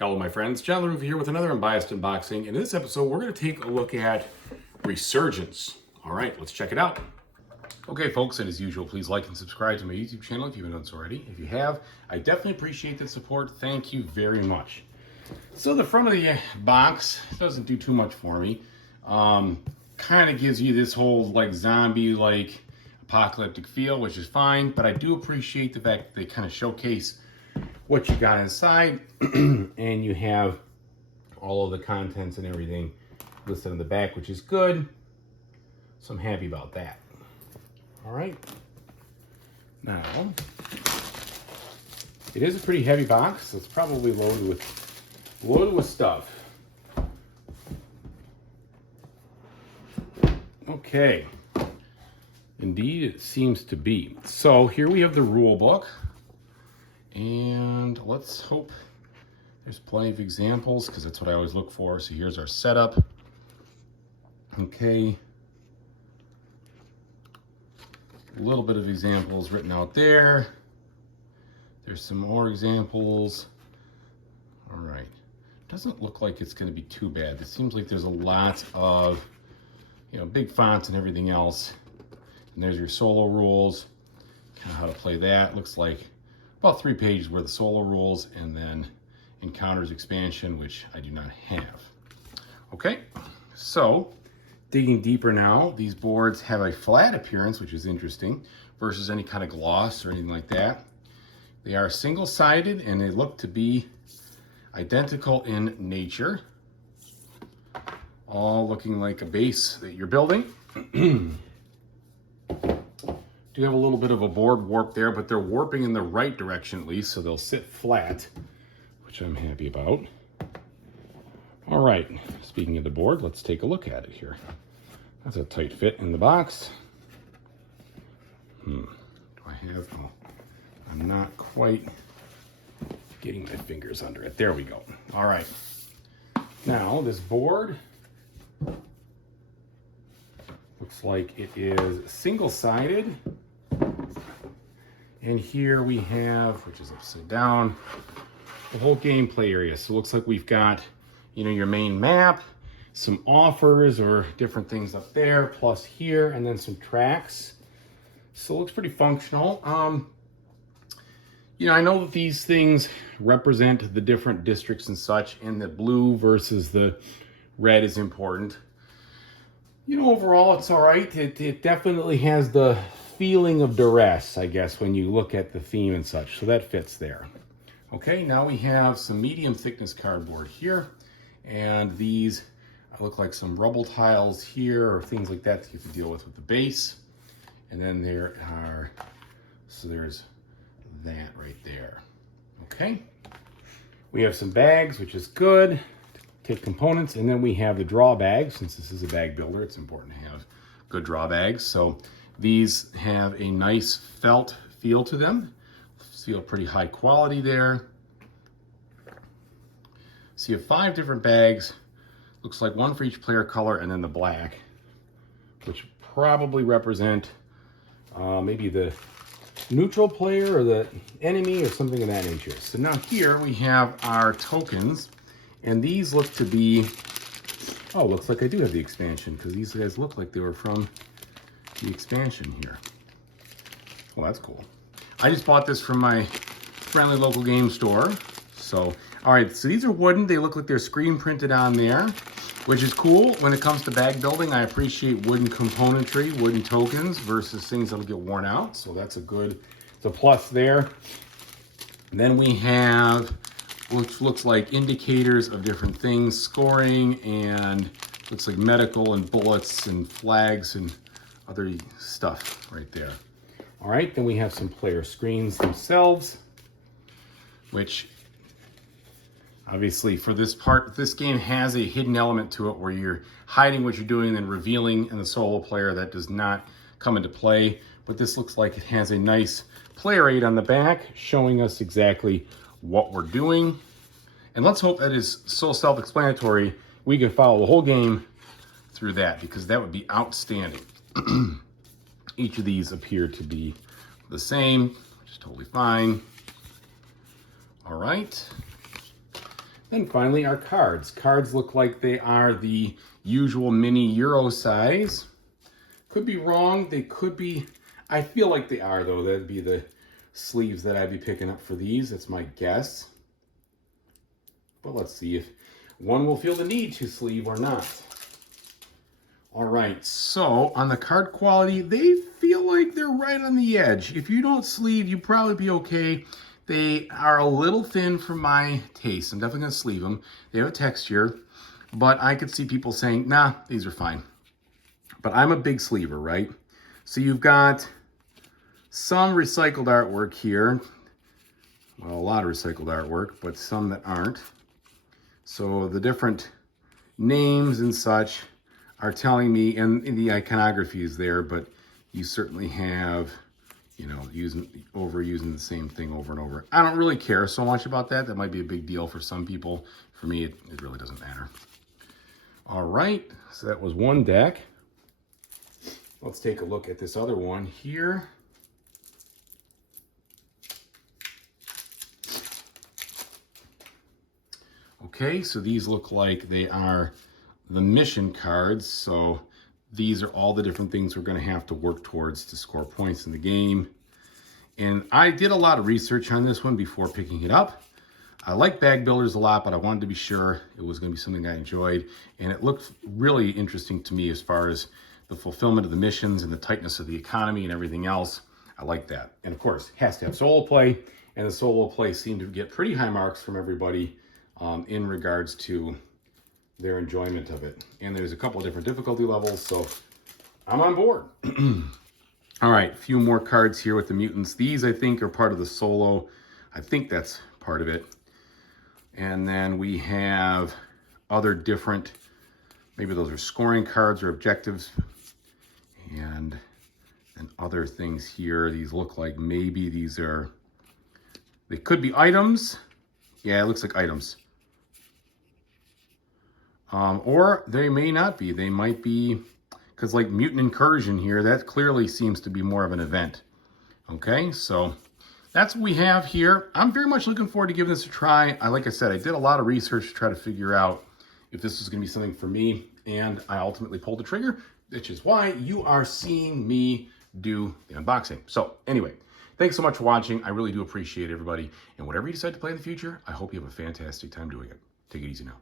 Hello my friends, John LaRuffa here with another Unbiased unboxing. In this episode, we're going to take a look at Resurgence. All right, let's check it out. Okay folks, and as usual, please like and subscribe to my YouTube channel if you haven't done so already. If you have, I definitely appreciate the support. Thank you very much. So the front of the box doesn't do too much for me. Kind of gives you this whole like zombie, like apocalyptic feel, which is fine, but I do appreciate the fact that they kind of showcase what you got inside and you have all of the contents and everything listed on the back, which is good. So I'm happy about that. All right. Now, it is a pretty heavy box. It's probably loaded with stuff. Okay. Indeed, it seems to be. So here we have the rule book. And let's hope there's plenty of examples, because that's what I always look for. So here's our setup. Okay. A little bit of examples written out there. There's some more examples. All right. Doesn't look like it's going to be too bad. It seems like there's a lot of, big fonts and everything else. And there's your solo rules, kind of how to play that. Looks like about 3 pages worth of solo rules, and then encounters expansion, which I do not have. Okay, so digging deeper now, these boards have a flat appearance, which is interesting, versus any kind of gloss or anything like that. They are single-sided, and they look to be identical in nature, all looking like a base that you're building. Do have a little bit of a board warp there, but they're warping in the right direction at least, so they'll sit flat, which I'm happy about. All right, speaking of the board, let's take a look at it here. That's a tight fit in the box. Do I have, I'm not quite getting my fingers under it. There we go. All right. Now, this board looks like it is single-sided. And here we have, which is upside down, the whole gameplay area. So it looks like we've got, your main map, some offers or different things up there, plus here, and then some tracks. So it looks pretty functional. I know that these things represent the different districts and such, and the blue versus the red is important. Overall, it's all right. It definitely has the feeling of duress, I guess, when you look at the theme and such. So that fits there. Okay, now we have some medium thickness cardboard here. And these look like some rubble tiles here or things like that you have to deal with the base. And then there's that right there. Okay. We have some bags, which is good. Take components, and then we have the draw bag. Since this is a bag builder, it's important to have good draw bags. So these have a nice felt feel to them. Feel pretty high quality there. So you have 5 different bags. Looks like 1 for each player color, and then the black, which probably represent maybe the neutral player or the enemy or something of that nature. So now here we have our tokens. And these look to be, looks like I do have the expansion, because these guys look like they were from the expansion here. Well, that's cool. I just bought this from my friendly local game store. So, all right, so these are wooden. They look like they're screen printed on there, which is cool. When it comes to bag building, I appreciate wooden componentry, wooden tokens versus things that'll get worn out. So that's it's a plus there. And then we have, which looks like indicators of different things, scoring, and looks like medical and bullets and flags and other stuff right there. All right, then we have some player screens themselves, which obviously for this part, this game has a hidden element to it where you're hiding what you're doing and then revealing in the solo player. That does not come into play, but this looks like it has a nice player aid on the back showing us exactly what we're doing. And let's hope that is so self-explanatory we can follow the whole game through that, because that would be outstanding. Each of these appear to be the same, which is totally fine. All right. Then finally, our cards. Cards look like they are the usual mini Euro size. Could be wrong. They could be, I feel like they are though. That'd be the sleeves that I'd be picking up for these. That's my guess. But let's see if one will feel the need to sleeve or not. All right, so on the card quality, they feel like they're right on the edge. If you don't sleeve, you'd probably be okay. They are a little thin for my taste. I'm definitely gonna sleeve them. They have a texture, but I could see people saying, nah, these are fine. But I'm a big sleever, right? So you've got some recycled artwork here. Well, a lot of recycled artwork, but some that aren't. So the different names and such are telling me, and the iconography is there, but you certainly have, you know, overusing the same thing over and over. I don't really care so much about that. That might be a big deal for some people. For me, it really doesn't matter. All right, so that was one deck. Let's take a look at this other one here. Okay, so these look like they are the mission cards. So these are all the different things we're going to have to work towards to score points in the game. And I did a lot of research on this one before picking it up. I like bag builders a lot, but I wanted to be sure it was going to be something I enjoyed. And it looked really interesting to me as far as the fulfillment of the missions and the tightness of the economy and everything else. I like that. And of course, it has to have solo play. And the solo play seemed to get pretty high marks from everybody in regards to their enjoyment of it. And there's a couple of different difficulty levels, so I'm on board. All right, a few more cards here with the mutants. These, I think, are part of the solo. I think that's part of it. And then we have other different, maybe those are scoring cards or objectives. And other things here. These look like maybe these are, they could be items. Yeah, it looks like items. Or they may not be. They might be, because like Mutant Incursion here, that clearly seems to be more of an event. Okay, so that's what we have here. I'm very much looking forward to giving this a try. Like I said, I did a lot of research to try to figure out if this was going to be something for me, and I ultimately pulled the trigger, which is why you are seeing me do the unboxing. So anyway, thanks so much for watching. I really do appreciate everybody. And whatever you decide to play in the future, I hope you have a fantastic time doing it. Take it easy now.